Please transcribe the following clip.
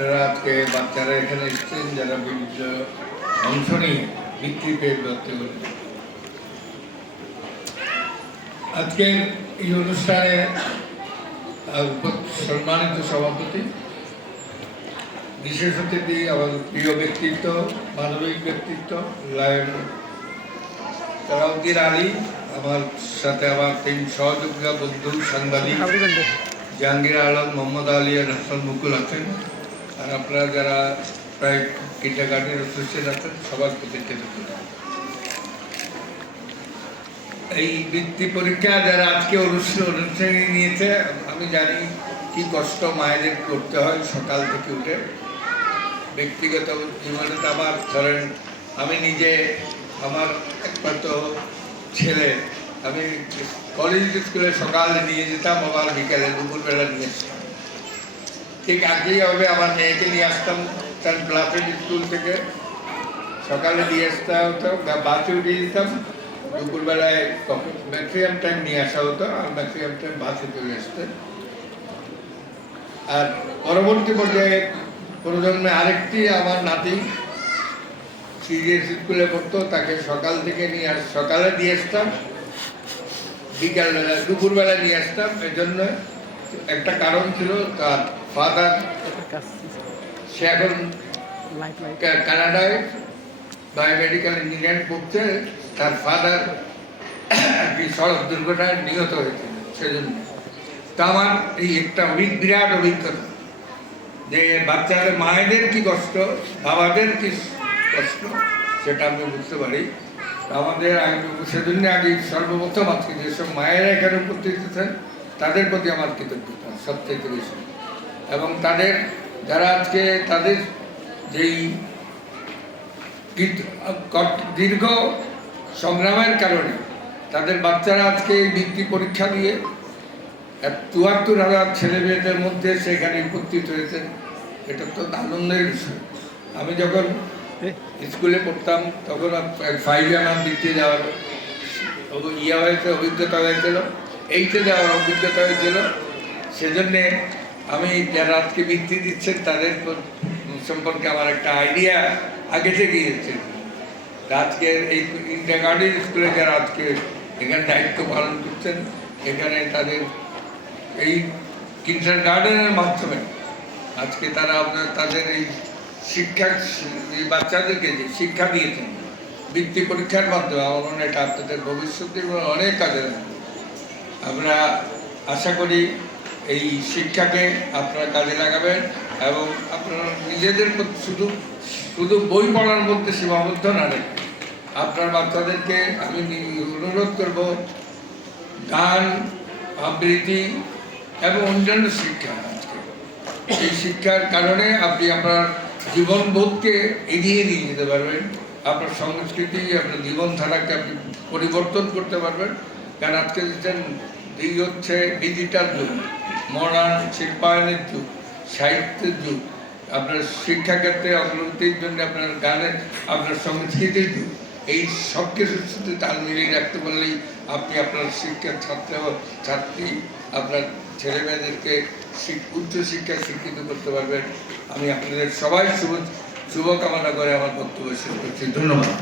আপনারা আজকে বাচ্চারা এখানে এসেছেন যারা বিভিন্ন অংশ নিয়ে বৃত্তি পেয়ে করতে পারে। আজকের এই অনুষ্ঠানে সম্মানিত সভাপতি, বিশেষ অতিথি আমার প্রিয় ব্যক্তিত্ব, মানবিক ব্যক্তিত্ব লায়ন সালাউদ্দিন আলী, আমার সাথে আমার তিন সহযোগী বন্ধু সাংবাদিক জাহাঙ্গীর আলম, মোহাম্মদ আলী আর হাসান মুকুল আছেন, আর আপনারা যারা প্রায় কিন্ডারগার্টেন অ্যাসোসিয়েশন আছেন সবার প্রতি এই বৃত্তি পরীক্ষা যারা আজকে অনুষ্ঠানে নিয়েছে, আমি জানি কি কষ্ট মায়েদের করতে হয় সকাল থেকে উঠে। ব্যক্তিগত জীবনে তো আমার ধরেন আমি নিজে আমার একমাত্র ছেলে, আমি কলেজ স্কুলে সকালে নিয়ে যেতাম, আবার বিকালে দুপুরবেলা নিয়ে আসতাম। ঠিক একইভাবে আমার মেয়েকে নিয়ে আসতাম তার ক্লাসের স্কুল থেকে, সকালে দিয়ে আসতে হতো, বাসে উঠিয়ে দিতাম, দুপুরবেলায় ম্যাক্সিমাম টাইম নিয়ে আসা হতো, আর ম্যাক্সিমাম টাইম বাসে চলে আসতে। আর পরবর্তী পর্যায়ে প্রজন্মে আরেকটি আমার নাতি সিরিয়াস স্কুলে পড়তো, তাকে সকাল থেকে সকালে দিয়ে আসতাম, বিকালবেলা দুপুরবেলা নিয়ে আসতাম। এই জন্য একটা কারণ ছিল, তার ফাদার সে এখন কানাডায় বায়োমেডিক্যাল ইঞ্জিনিয়ারিং পড়ছে, তার ফাদার সড়ক দুর্ঘটনায় নিহত হয়েছিল। সেজন্য তা আমার এই একটা বিরাট অভিজ্ঞতা যে বাচ্চাদের মায়েদের কি কষ্ট, বাবাদের কি কষ্ট, সেটা আমি বুঝতে পারি। আমাদের সেজন্য আগে সর্বপ্রথম আজকে যেসব মায়েরা এখানে উপস্থিত আছেন তাদের প্রতি আমার কৃতজ্ঞতা সবথেকে বেশি, এবং তাদের যারা আজকে তাদের যেই দীর্ঘ সংগ্রামের কারণে তাদের বাচ্চারা আজকে এই বৃত্তি পরীক্ষা দিয়ে ৭৪,০০০ ছেলে মেয়েদের মধ্যে সেখানে উপস্থিত হয়েছেন। এটা তো আনন্দের বিষয়। আমি যখন স্কুলে পড়তাম তখন 5-এ আমার বৃত্তি দেওয়ার অভিজ্ঞতা হয়েছিল, 8-এ দেওয়ার অভিজ্ঞতা হয়েছিল। সেজন্যে আমি যারা আজকে বৃত্তি দিচ্ছেন তাদের সম্পর্কে আমার একটা আইডিয়া আগে থেকেই এসেছে। আজকে এই কিন্ডারগার্টেন স্কুলে যারা আজকে এখানে দায়িত্ব পালন করছেন, এখানে তাদের এই কিন্ডারগার্টেনের মাধ্যমে আজকে তারা তাদের এই শিক্ষা বাচ্চাদেরকে যে শিক্ষা দিয়েছেন বৃত্তি পরীক্ষার মাধ্যমে, আমার মনে হয় এটা আপনাদের ভবিষ্যতে অনেক কাজে লাগবে। আমরা আশা করি এই শিক্ষাকে আপনারা কাজে লাগাবেন এবং আপনারা নিজেদের শুধু বই পড়ার মধ্যে সীমাবদ্ধ না রেখে আপনার বাচ্চাদেরকে আমি অনুরোধ করব গান, আবৃত্তি এবং অন্যান্য শিক্ষা, এই শিক্ষার কারণে আপনি আপনার জীবনবোধকে এগিয়ে নিয়ে যেতে পারবেন, আপনার সংস্কৃতি, আপনার জীবনধারাকে আপনি পরিবর্তন করতে পারবেন। কারণ আজকে এই হচ্ছে ডিজিটাল যুগ, মডার্ন শিল্পায়নের যুগ, সাহিত্যের যুগ, আপনার শিক্ষাক্ষেত্রে অগ্রগতির জন্য আপনার গানের, আপনার সংস্কৃতির যুগ। এই সব কিছুর সাথে তাল মিলিয়ে রাখতে পারলেই আপনি আপনার শিক্ষার ছাত্রী আপনার ছেলে মেয়েদেরকে উচ্চশিক্ষায় শিক্ষিত করতে পারবেন। আমি আপনাদের সবাই শুভকামনা করে আমার বক্তব্য শেষ করছি। ধন্যবাদ।